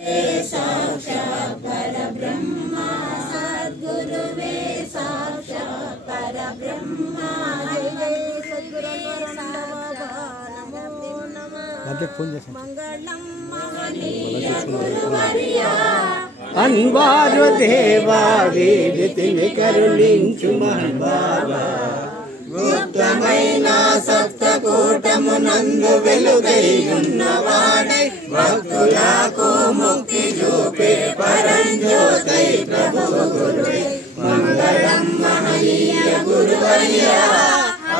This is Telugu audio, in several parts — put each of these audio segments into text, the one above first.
साक्षात् परब्रह्म सद्गुरुवे साक्षात् परब्रह्म मंगलम महनीय गुरुवर्या अन्वारु देवा वेदितिनि करुणिंचु महबाबा గుప్తమైన సప్తకూటమునందు వెలుగై ఉన్నవాడై భక్తులకు ముక్తి చూపే పరంజ్యోతై ప్రభువు గురువై మంగళం మహనీయ గురువర్యా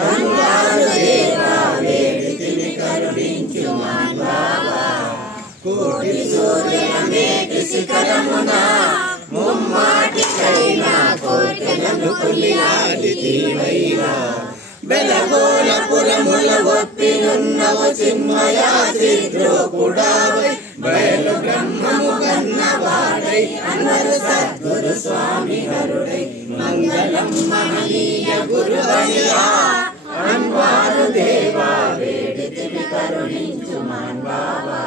అన్వారు దేవా వేడితిని కరుణించు మాన్బాబా కోటి సూర్యుల మేటి శిఖరమున ముమ్మాటికైనా కోటలను కొలియాడితివైనా బెలగోళపురముల ఒప్పినున్నవు చిన్మయా శ్రీద్రోకుడావై బయలు బ్రహ్మము గన్నవాడై అన్వరు సద్గురు స్వామి హరుడై మంగళం మహనీయ గురువర్యా అన్వారు దేవా వేడితిని కరుణించు మాన్బాబా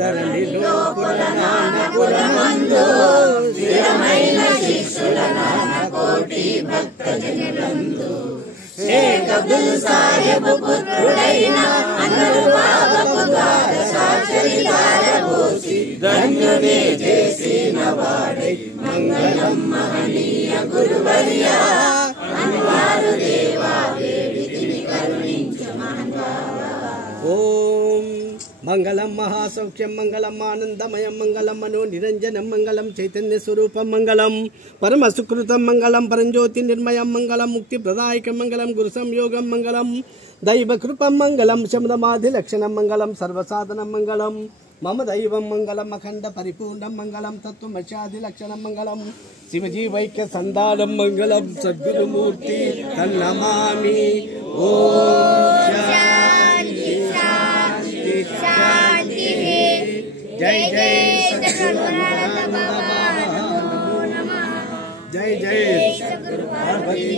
ధరణిలో పురనానపురమందు స్థిరమైన శిష్యుల నాన కోటి భక్త జనులందు షేక్ అబ్దుల్ సాహెబ్ పుత్రుడైన అన్వరు బాబాకు ద్వాదశాక్షరి ధారపోసి ధన్యునే చేసిన వాడై మంగళం మహనీయ గురువర్యా అన్వారు దేవా వేడితిని కరుణించు మహానుభావా. ఓం మంగళం మహాసౌఖ్యం మంగళం ఆనందమయం మంగళం మనో నిరంజనం మంగళం చైతన్య స్వరూపం మంగళం పరమ సుకృతం మంగళం పరంజ్యోతి నిర్మయం మంగళం ముక్తి ప్రదాయకం మంగళం గురు సంయోగం మంగళం దైవ కృపం మంగళం శమదమాధి లక్షణం మంగళం సర్వసాధనం మంగళం మమ దైవం మంగళం అఖండ పరిపూర్ణం మంగళం తత్వమశాది లక్షణం మంగళం శివజీవైక్య సంధానం మంగళం సద్గురుమూర్తి తన్నమామి. ఓం శాంతి శాంతి శాంతి. జై జై సద్గురునాథ బాబా నమో నమః. జై జై సద్గురు పార్వతీ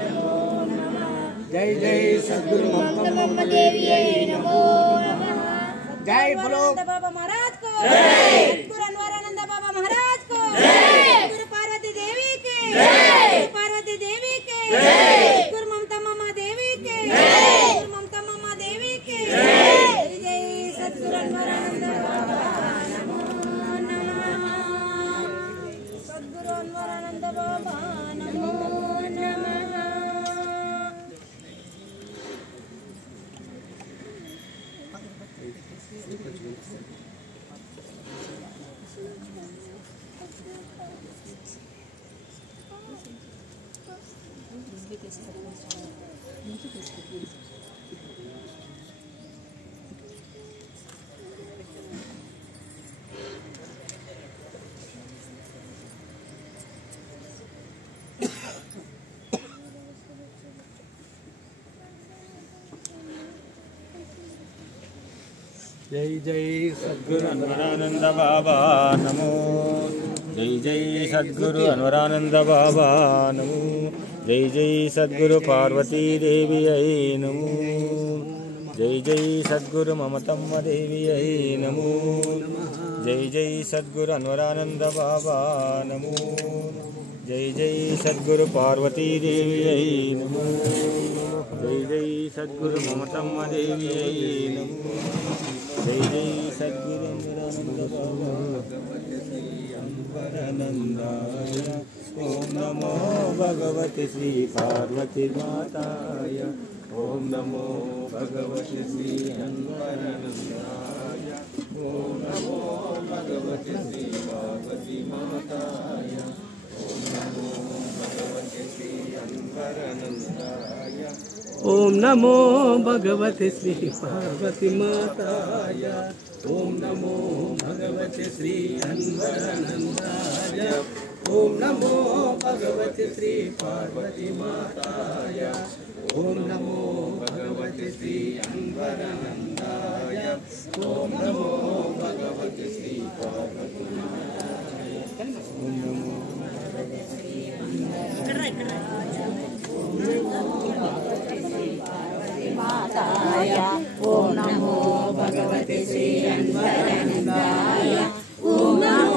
నమో నమః. జై జై సద్గురు మమ్మ దేవి నమో నమః. जय बोलो बाबा महाराज को जय, गुरु अनवरानंद बाबा महाराज को जय, गुरु पार्वती देवी के जय, पार्वती देवी के जय, गुरु ममता मामा देवी के जय, गुरु ममता मामा देवी के जय. जय सद्गुरु अनवरानंद बाबा नमो नमः. सद्गुरु अनवरानंद बाबा नमो नमः. जय जय सद्गुरु अनवरानंद बाबा नमो. जय जय सद्गुरु अनवरानंद बाबा नमो. जय जय सद्गुरु पार्वती देवी नमो. जय जय सद्गुरु ममतम्म देवी नमो. जय जय सद्गुरु अनवरानंद बाबा नमो. जय जय सद्गुरु पार्वती देवी नमो. जय जय सद्गुरु ममतम्म देवी नमो. जय जय सद्गुरु अनवरानंदाय. ओम नमो भगवते श्री पार्वती माताय. ओम नमो भगवते श्री अनवरानंदाय. ओम नमो भगवते श्री पार्वती माताय. ओम नमो भगवते श्री अनवरानंदाय. ओम नमो भगवते श्री पार्वती माताय. ओम नमो भगवते श्री अनवरानंदाय. ओम नमो भगवते श्री पार्वती माताय. ओम नमो भगवते श्री अनवरानंदाय. ओम नमो भगवते श्री